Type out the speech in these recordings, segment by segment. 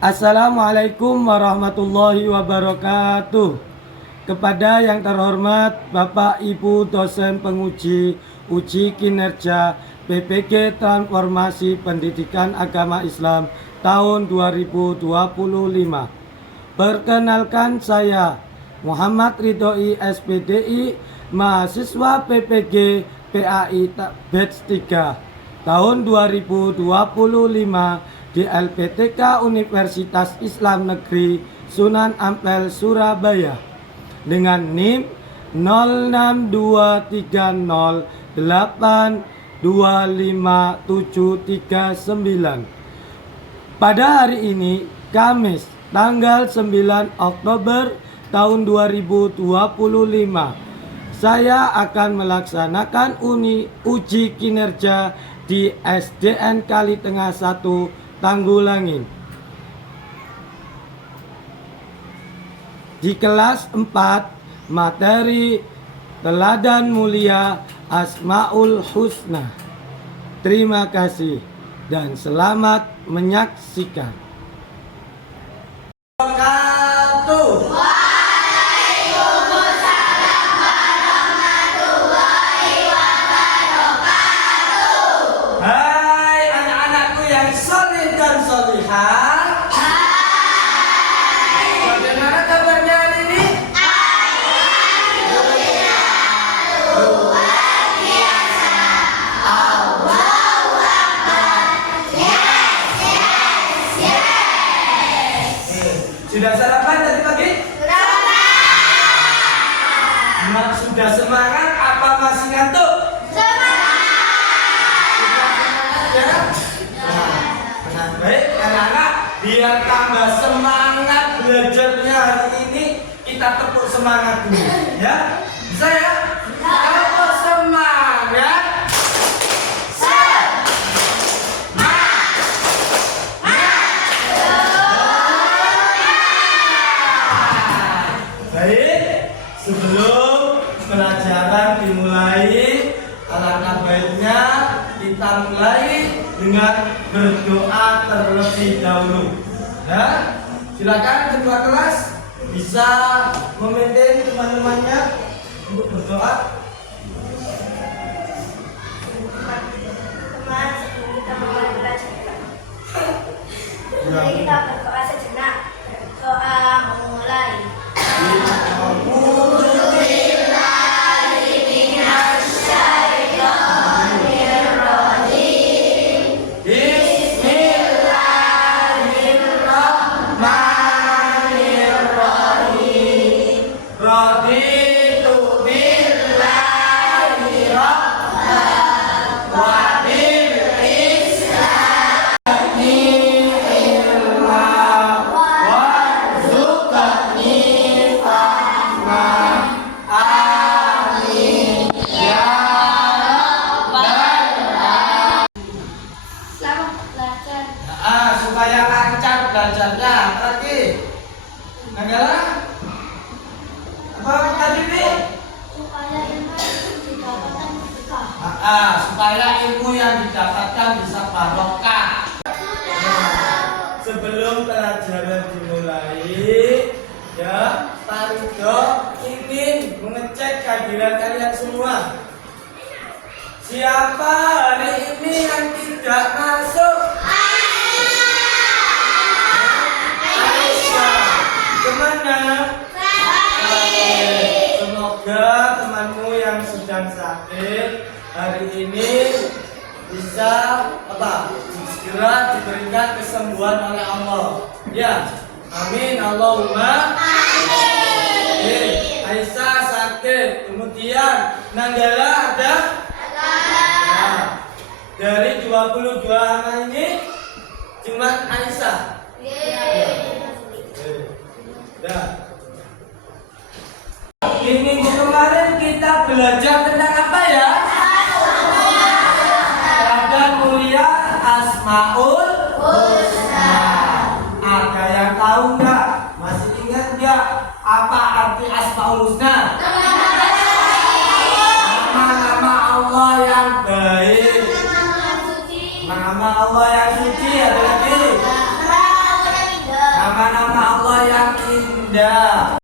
Assalamualaikum warahmatullahi wabarakatuh. Kepada yang terhormat Bapak Ibu dosen penguji uji kinerja PPG Transformasi Pendidikan Agama Islam tahun 2025. Perkenalkan, saya Muhammad Ridhoi SPDI, mahasiswa PPG PAI Batch 3 tahun 2025 di LPTK Universitas Islam Negeri Sunan Ampel, Surabaya dengan NIM 0623082539. Pada hari ini, Kamis, tanggal 9 Oktober tahun 2025, saya akan melaksanakan uji kinerja di SDN Kalitengah 1 Tanggulangin. Di kelas 4, materi Teladan Mulia Asmaul Husna. Terima kasih dan selamat menyaksikan. Hai anak-anakku yang soleh dan solihah. Bagaimana kabarnya hari ini? Luar biasa. Allahu Akbar. Yes. Sudah sarapan tadi pagi? Sudah semangat apa masih ngantuk? Baik anak-anak, biar tambah semangat belajarnya hari ini, kita tepuk semangat dulu ya. Bisa ya? Tepuk semangat. Baik, sebelum pelajaran dimulai, alangkah baiknya kita mulai dengan berdoa terlebih dahulu. Ya, silakan ketua kelas bisa memimpin teman-temannya untuk berdoa. Teman, sebelum kita mulai belajar, mari kita berdoa sejenak. Doa memulai. Supaya lancar belajarnya. Lagi Nanggala apa tadi nih? Supaya ilmu didapatkan berkah. Supaya ilmu yang didapatkan bisa barokah. Sebelum pelajaran dimulai, ya, Pak Ridho ingin mengecek kehadiran kalian semua. Siapa hari ini yang tidak masuk? Kemana? Semoga temanmu yang sedang sakit hari ini bisa segera diberikan kesembuhan oleh Allah. Ya, amin Allahumma amin. Aisyah sakit, kemudian Nanggala ada? Nah, dari 22 anak ini cuma Aisyah. Ya. Di minggu kemarin kita belajar tentang apa ya? Teladan Mulia Asmaul Husna. Ada yang tahu nggak? Masih ingat nggak apa arti Asmaul Husna? Nama-nama Allah yang baik. Nama Allah yang suci. Ada lagi? Bunda.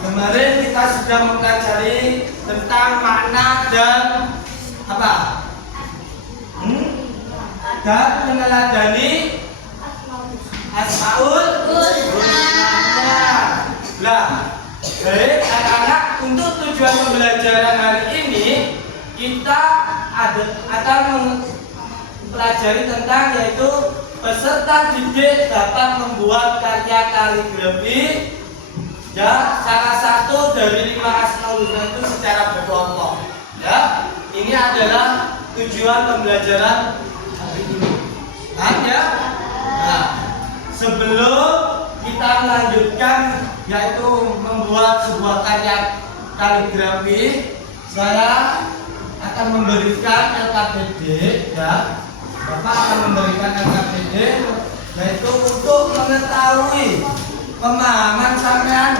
Kemarin kita sudah mempelajari tentang makna dan apa? Dan meneladani Asmaul Husna. Lah, baik anak-anak, untuk tujuan pembelajaran hari ini kita akan mempelajari tentang yaitu peserta didik dapat membuat karya kaligrafi. Ya, salah satu dari 5 Asmaul Husna itu secara berkelompok. Ya, ini adalah tujuan pembelajaran hari ini. Ya. Nah, sebelum kita melanjutkan yaitu membuat sebuah karya kaligrafi, saya akan memberikan LKPD. Ya, Bapak akan memberikan LKPD yaitu untuk mengetahui pemahaman sampean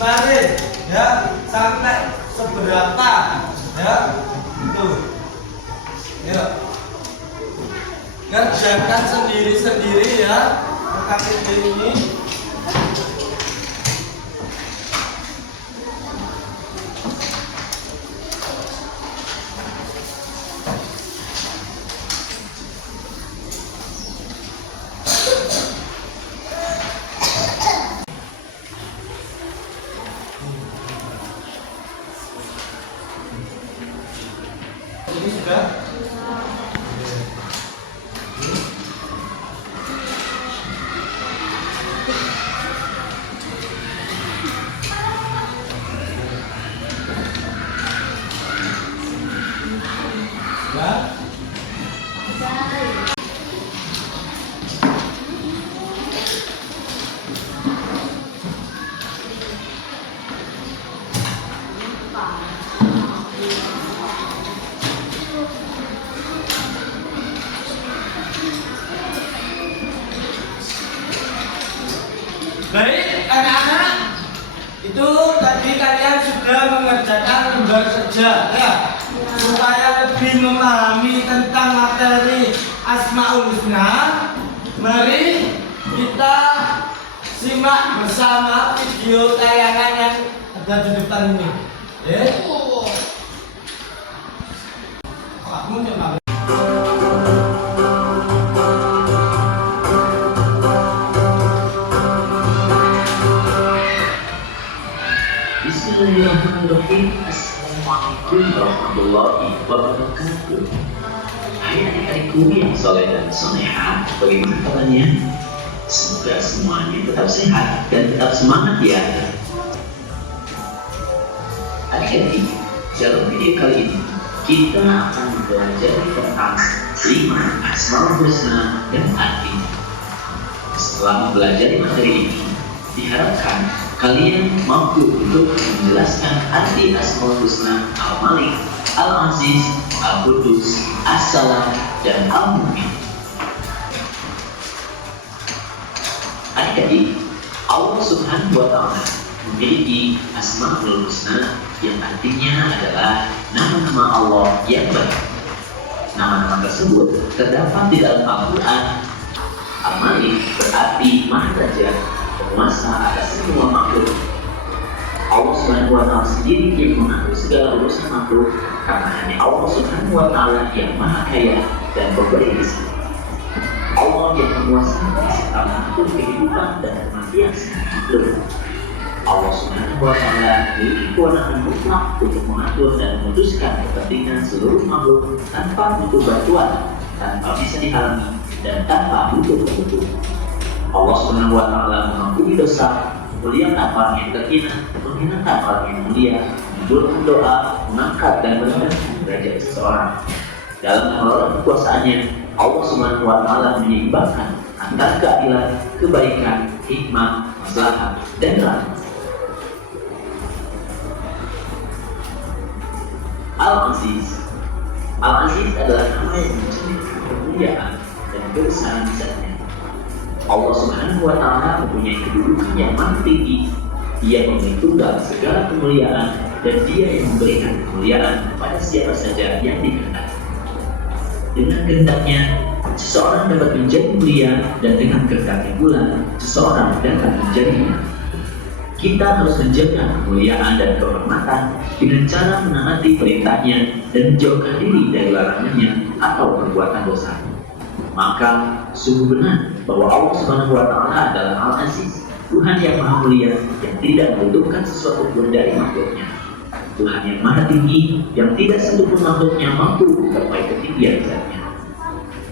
kemarin, ya, sampai seberapa, ya, itu, ya, kerjakan sendiri-sendiri ya LKPD ini. Ini sudah. Ya. Baik, anak-anak, itu tadi kalian sudah mengerjakan lembar kerja, ya, supaya lebih memahami tentang materi Asmaul Husna. Mari kita simak bersama video tayangan yang ada di depan ini. Ya. Kamu coba. Bismillahirrahmanirrahim. Assalamualaikum warahmatullahi wabarakatuh. Hai adik-adikku yang soleh dan soleha, bagaimana kabarnya? Semoga semuanya tetap sehat dan tetap semangat ya. Adik-adik, dalam video kali ini kita akan belajar tentang 5 Asmaul Husna dan artinya. Setelah mempelajari materi ini, diharapkan kalian mampu untuk menjelaskan arti Asmaul Husna Al-Malik, Al-Aziz, Al-Qudus, As-Salam, dan Al-Mu'min. Adik-adik, Allah Subhanahu wa Ta'ala memiliki Asmaul Husna yang artinya adalah nama-nama Allah yang baik. Nama-nama tersebut terdapat di dalam Al-Quran. Al-Malik berarti Maha Raja, penguasa atas semua makhluk. Allah Subhanahu wa Ta'ala sendiri yang mengatur segala urusan makhluk, karena hanya Allah Subhanahu wa Ta'ala yang Maha Kaya dan pemberi rezeki. Allah yang menguasai serta mengatur kehidupan dan kematian semua makhluk. Allah Subhanahu wa Ta'ala memiliki kewenangan mutlak untuk mengatur dan memutuskan kepentingan seluruh makhluk tanpa butuh bantuan, tanpa bisa dihalangi, dan tanpa butuh petunjuk. Allah Subhanahu wa Ta'ala mengampuni dosa, memuliakan orang yang terhina, menghinakan orang yang mulia, menjulurkan doa, mengangkat dan merendahkan derajat seseorang. Dalam mengelola kekuasaannya, Allah Subhanahu wa Ta'ala menyeimbangkan antara keadilan, kebaikan, hikmah, maslahat, dan rahmat. Al-Aziz. Al-Aziz adalah nama yang mencerminkan kemuliaan dan kebesaran zatnya. Allah Subhanahu wa Ta'ala mempunyai kedudukan yang maha tinggi, Ia memiliki tunggal segala kemuliaan dan Dia yang memberikan kemuliaan kepada siapa saja yang dikehendaki. Dengan kehendaknya, seseorang dapat menjadi mulia dan dengan kehendaknya pula, seseorang dapat menjadi hina. Kita harus menjaga kemuliaan dan kehormatan dengan cara menaati perintahnya dan menjauhkan diri dari larangannya atau perbuatan dosa. Maka sungguh benar bahwa Allah Subhanahu wa Ta'ala adalah Al-Aziz, Tuhan yang Maha Mulia yang tidak membutuhkan sesuatu pun dari makhluknya. Tuhan yang Maha Tinggi yang tidak satupun makhluknya mampu mencapai ketinggian zatnya.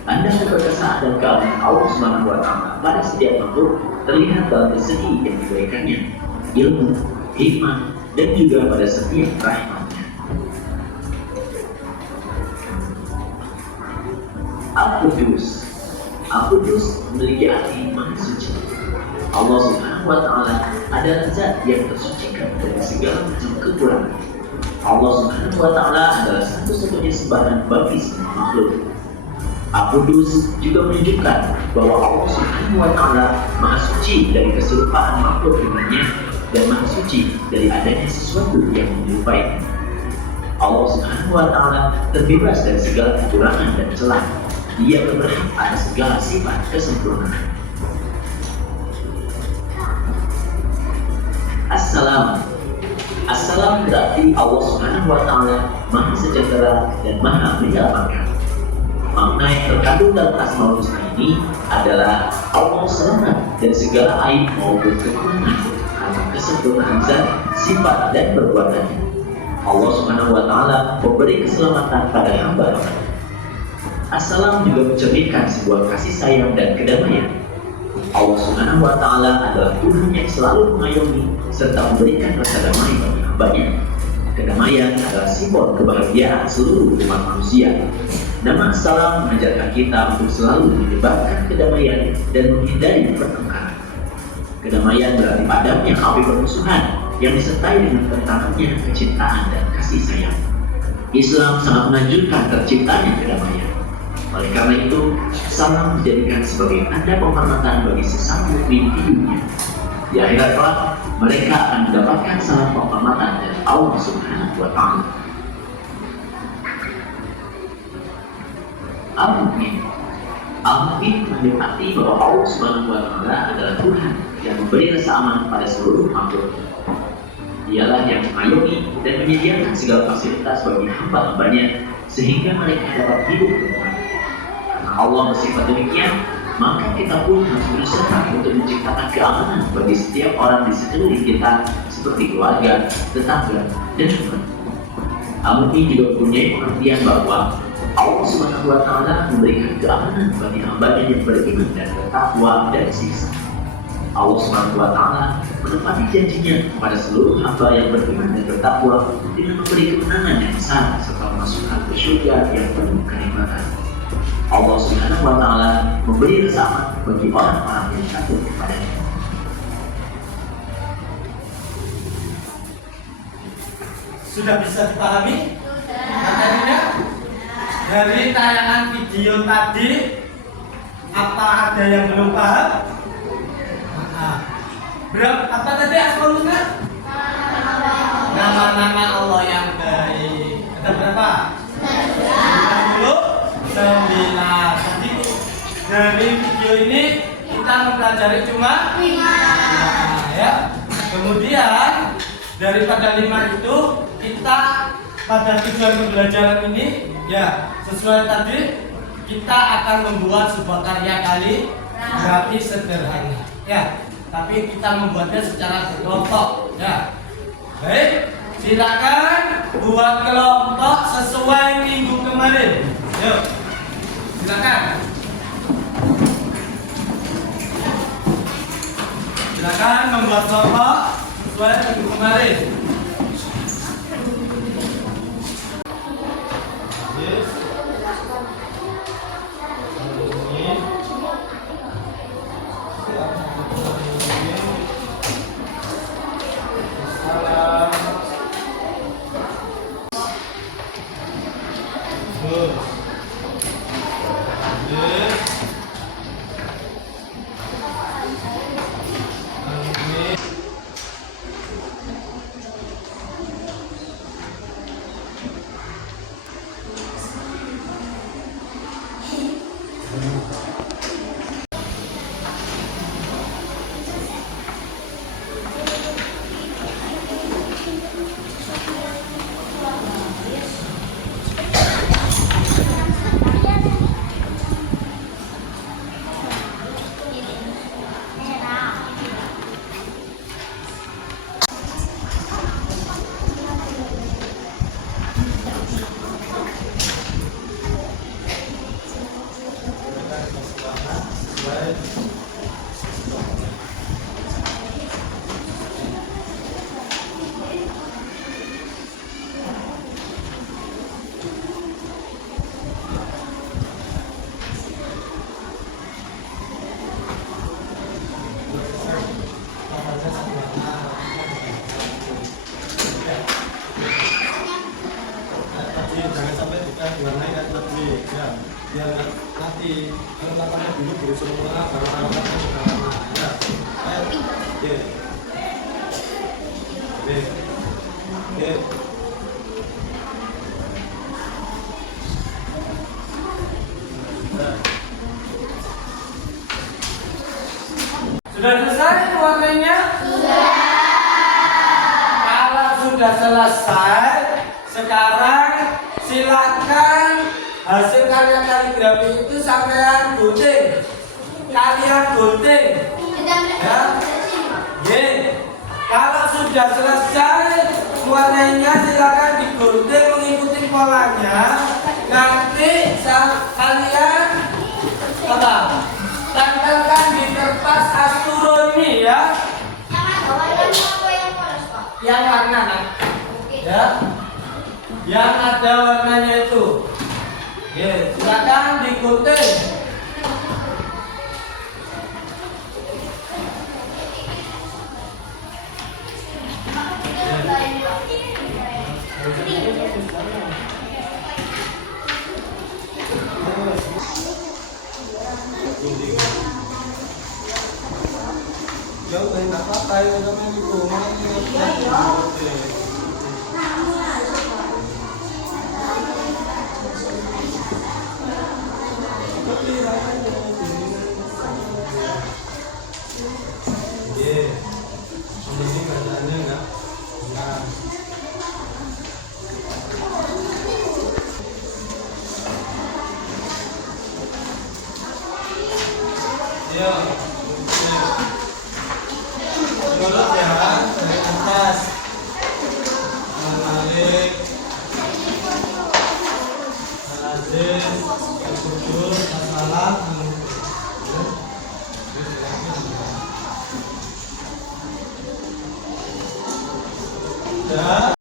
Anda keperkasaan dan keagungan Allah Subhanahu wa Ta'ala pada setiap makhluk terlihat dalam segi yang diberikannya, ilmu, hikmah, dan juga pada setiap rahmatnya. Al-Qudus. Al-Qudus memiliki arti Maha Suci. Allah Subhanahu wa Ta'ala adalah zat yang tersucikan dari segala macam kekurangan. Allah Subhanahu wa Ta'ala adalah satu-satunya sembahan bagi semua makhluk. Al-Qudus juga menunjukkan bahwa Allah Subhanahu wa Ta'ala Maha Suci dari keserupaan makhluk dengannya dan Maha Suci dari adanya sesuatu yang menyerupai. Allah Subhanahu wa Ta'ala terbebas dari segala kekurangan dan celah. Dia berhak atas segala sifat kesempurnaan. Assalam. Assalam berarti Allah Subhanahu wa Ta'ala Maha Sejahtera dan Maha Menyelamatkan. Makna yang terkandung dalam Asmaul Husna ini adalah Allah selamat dan segala aib maupun kekurangan karena kesempurnaan zat, sifat, dan perbuatannya. Allah Subhanahu wa Ta'ala memberi keselamatan pada hamba. Assalam juga mencerminkan sebuah kasih sayang dan kedamaian. Allah Subhanahu wa Ta'ala adalah Tuhan yang selalu mengayomi serta memberikan rasa damai bagi hambanya. Kedamaian adalah simbol kebahagiaan seluruh umat manusia. Nama Assalam mengajarkan kita untuk selalu menyebarkan kedamaian dan menghindari pertengkaran. Kedamaian berarti padamnya api permusuhan yang disertai dengan tentangannya kecintaan dan kasih sayang. Islam sangat menganjurkan terciptanya kedamaian. Oleh karena itu, salam dijadikan sebagai tanda penghormatan bagi sesama mukmin di dunia. Di akhirat kelak, mereka akan mendapatkan salam penghormatan dari Allah Subhanahu wa Ta'ala. Al-Mu'min. Al-Mu'min mendapati bahwa Allah Subhanahu wa Ta'ala adalah Tuhan yang memberi rasa aman pada seluruh makhluk. Dialah yang mengayomi dan menyediakan segala fasilitas bagi hamba-hambanya sehingga mereka dapat hidup tenang. Allah bersifat demikian, maka kita pun harus berusaha untuk menciptakan keamanan bagi setiap orang di sekeliling kita seperti keluarga, tetangga, dan teman. Al-Mu'min juga mempunyai pengertian bahwa Allah Subhanahu wa Ta'ala memberikan keamanan bagi hamba-Nya yang beriman dan bertakwa dari siksa. Allah Subhanahu wa Ta'ala menepati janjinya kepada seluruh hamba yang beriman dan bertakwa dengan memberi kemenangan yang besar serta memasukkan ke surga yang penuh kenikmatan. Allah Subhanahu wa Ta'ala memberi rasa aman bagi orang-orang yang takut kepadanya. Sudah bisa dipahami materinya? Dari tayangan video tadi, apa ada yang belum paham? Apa tadi Asmaul Husna? Nama-nama Allah yang baik. Ada berapa? 99. Jadi dari video ini kita mempelajari cuma 5 ya. Kemudian daripada 5 itu kita pada tujuan pembelajaran ini ya sesuai tadi kita akan membuat sebuah karya kaligrafi sederhana ya, tapi kita membuatnya secara berkelompok ya. Baik, silakan buat kelompok sesuai minggu kemarin. Yuk, silakan. Silakan membuat kelompok sesuai minggu kemarin. nanti kalau lapangan dulu baru semua baru lapangan semua ya ayo ya Sudah selesai warnanya? Sudah. Kalau sudah selesai, sekarang silakan hasil karya kaligrafi itu sampean gunting. Kalian gunting. Ya. Ye. Kalau sudah selesai warnanya silakan digunting mengikuti polanya. Nanti kalian apa? Tempelkan di kertas asturo ini ya. Yang warna kan? Ya. Yang ada warnanya itu. Ya, silakan digunting. Jauh dari apa ya sama itu Turut ya dari atas balik Al-Aziz Al-Qudur Al-Salam ya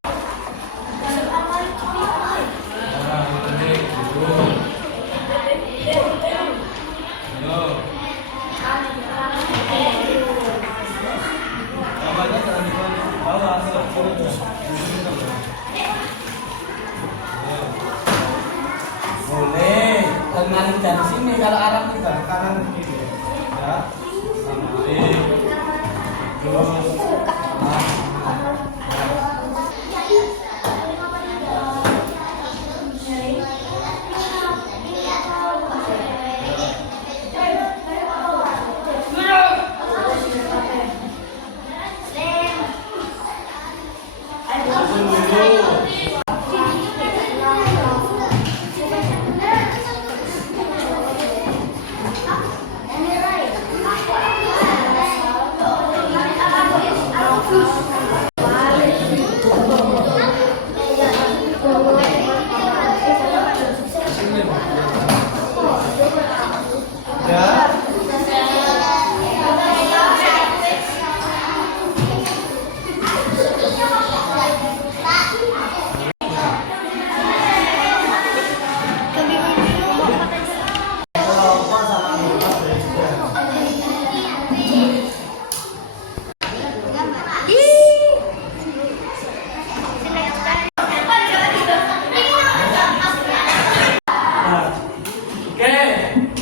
Boleh, tenang dari sini kalau arah kita kanan kiri ya.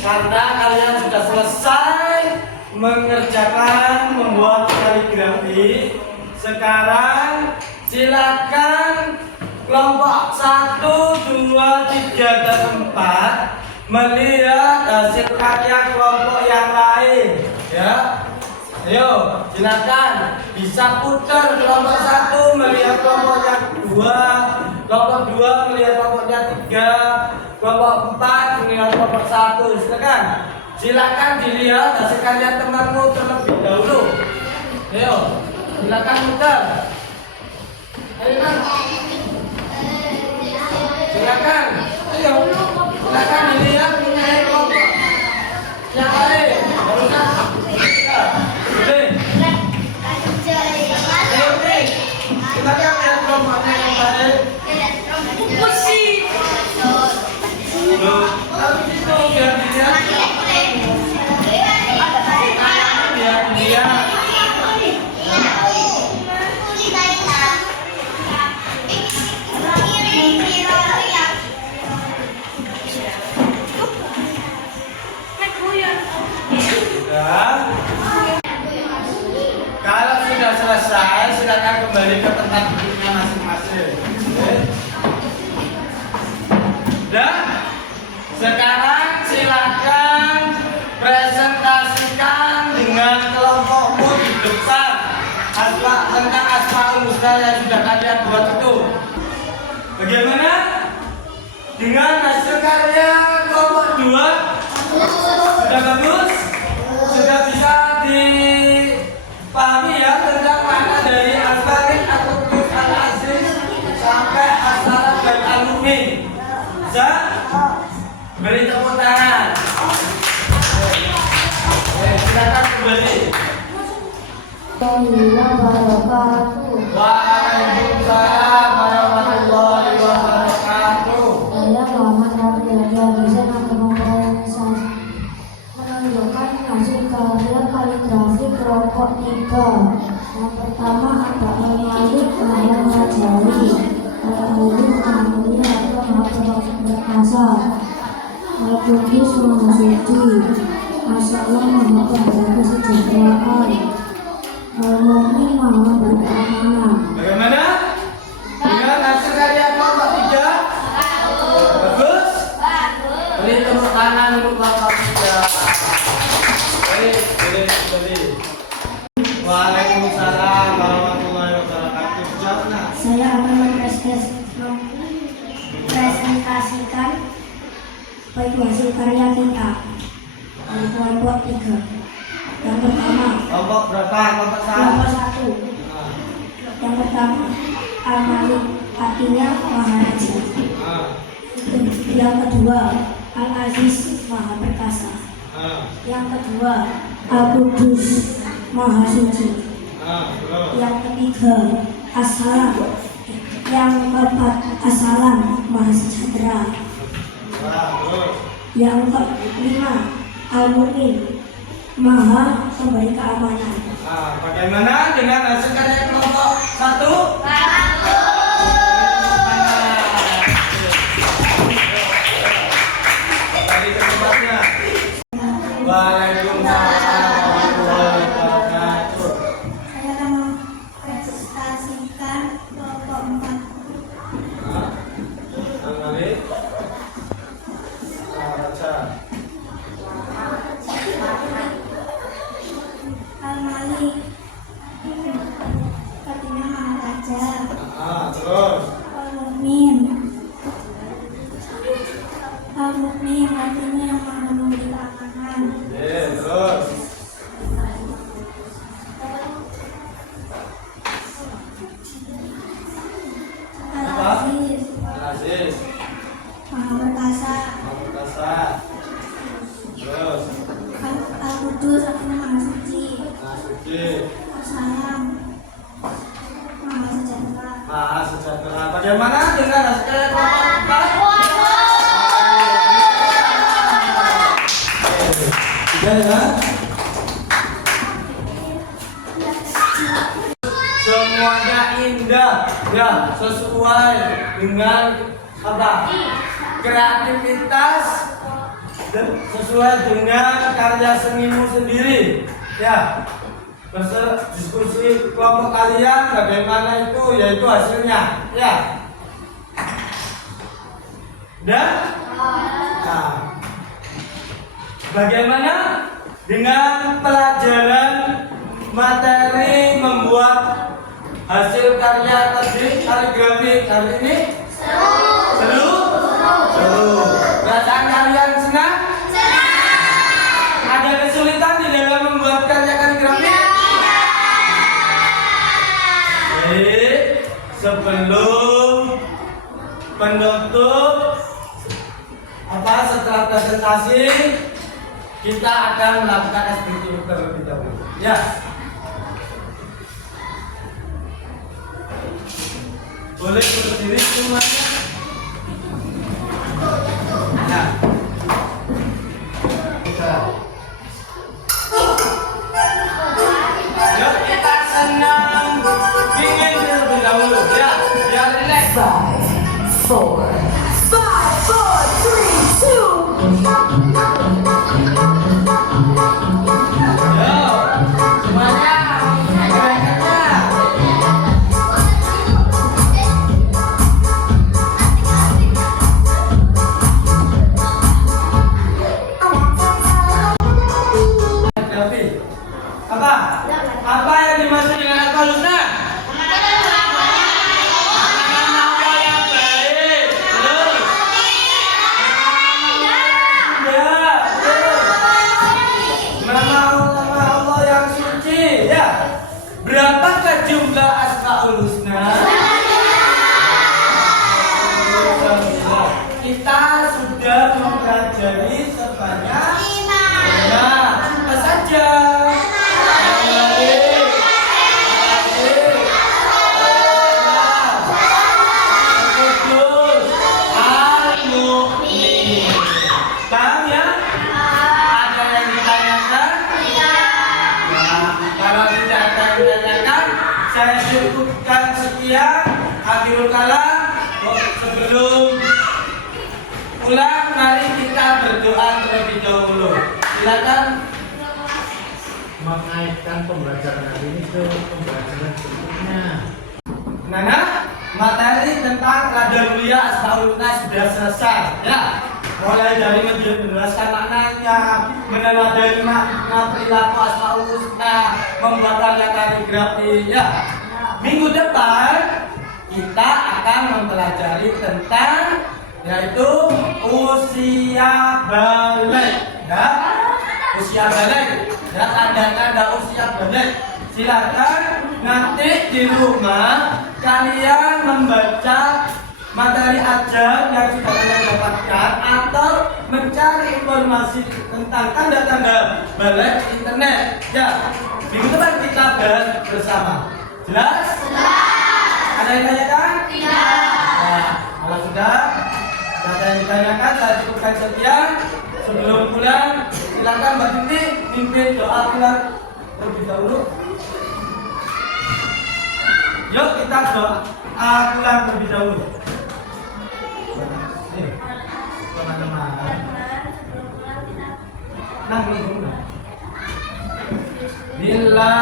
Karena kalian sudah selesai mengerjakan membuat kaligrafi, sekarang silakan kelompok 1, 2, 3, dan 4 melihat hasil karya kelompok yang lain ya. Ayo silakan bisa putar kelompok 1 melihat kelompok yang 2, kelompok 2 melihat kelompoknya 3, kelompok 4 melihat kelompok 1. Silakan dilihat hasil karya temanmu terlebih dahulu. Ayo silakan putar. Ayo kan. Silakan. Ayo silakan dilihat punya kelompok yang lain. Kita kan lihat kelompoknya yang lain. Tapi itu biar dilihat. Biar dilihat. selesai, silakan kembali ke tempat duduknya masing-masing. Oke. Dan sekarang silakan presentasikan dengan kelompokmu di depan tentang Asmaul Husna yang sudah kalian buat itu. Bagaimana dengan hasil karya kelompok 2? Sudah bagus? Sudah bisa dipahami ya tentang makna dari Al-Baqi, Al-Qudus, Al-Aziz sampai As-Salam dan Al-Mu'min? Bisa? Beri tepuk tangan. Silakan kembali. Waalaikumsalam warahmatullahi wabarakatuh. Saya Muhammad Rafi bisa menunjukkan hasil karya kaligrafi kelompok 3. Yang pertama ada Al-Malik Maha Rajawi, Al-Alim Al-Mulia atau Maha Perkasa, Al-Qudus Maha Suci, As-Salam Maha Penjaga Kesejahteraan, Al-Mu'min Maha Berkeamanan. Bagaimana? Dengan hasil karya kelompok 3? Bagus? Beri tepuk tangan untuk kelompok 3. Beri. Waalaikumsalam warahmatullahi wabarakatuh. Jawab nak. Saya akan mempresentasikan hasil karya kita dari kelompok 3. Yang pertama, Kelompok berapa? Kelompok kelompok 1. 1. Yang pertama, Al-Malik artinya Maharaja. Yang kedua, Al-Aziz Maha Perkasa. Yang kedua, Al-Qudus Maha Suci. Yang ketiga, As-Salam. Yang keempat, As-Salam Maha Sejahtera. Yang kelima, Al-Mu'min Maha Pemberi Keamanan. Bagaimana dengan hasil karya kelompok 1? Tadi ke tempatnya. Waalaikumsalam warahmatullahi wabarakatuh. Saya akan mempresentasikan kelompok 4. Kembali. Baca. Al-Malik artinya Maharaja. Terus. Al-Mu'min artinya yang Maha Memberi Keamanan. Terus. Al-Aziz Al-Aziz. Maha Perkasa. Perkasa. Terus. Al-Qudus artinya Maha Suci. Suci. As-Salam Maha Sejahtera. Maha Sejahtera. Bagaimana dengan hasil karya kelompok 4? Sudah ya? Semuanya indah, ya sesuai dengan apa? Kreativitas dan sesuai dengan karya senimu sendiri, ya. Diskusi kelompok kalian bagaimana itu, yaitu hasilnya, ya. Dan bagaimana dengan pelajaran materi membuat hasil karya tadi kaligrafi hari ini? Seru? Perasaan kalian senang? Ada kesulitan di dalam membuat karya kaligrafi? Sebelum penutup setelah presentasi kita akan melakukan SBQ terlebih dahulu. Ya. Boleh berdiri semuanya. Nah. Yuk kita senang dingin terlebih dahulu ya, biar relax. 5, 4, 3, 2. Yo, semuanya, gerakannya. Asmaul Husna? Nama Allah yang baik. Terus? Ya, terus. Nama Allah yang suci. Ya. Berapakah jumlah Asmaul Husna? Kita sudah mempelajari sebanyak 5. Apa saja? Paham ya? Ada yang ditanyakan? Nah, kalau tidak ada yang ditanyakan, saya cukupkan sekian. Akhirul kalam. Sebelum pulang, mari kita berdoa terlebih dahulu. Silakan. Mengaitkan pembelajaran hari ini ke pembelajaran berikutnya. Nana, materi tentang Radha Mulia Asmaul Husna sudah selesai. Ya, mulai dari menjelaskan maknanya, meneladani makna perilaku Asmaul Husna, membuat kaligrafi. Ya, minggu depan kita akan mempelajari tentang yaitu usia balik. Ya, usia balik. Ya, tanda-tanda usia balik. Silakan nanti di rumah kalian membaca materi ajar yang sudah kalian dapatkan atau mencari informasi tentang tanda-tanda balik di internet. Ya, minggu depan kita bahas bersama. Jelas? Ada yang ditanyakan? Nah, kalau sudah ada yang ditanyakan, saya cukupkan sekian. Sebelum pulang, silakan Mbak Titi pimpin doa pulang terlebih dahulu. Yuk kita doa pulang terlebih dahulu. Nih, teman-teman. Nah, ini dulu. Bila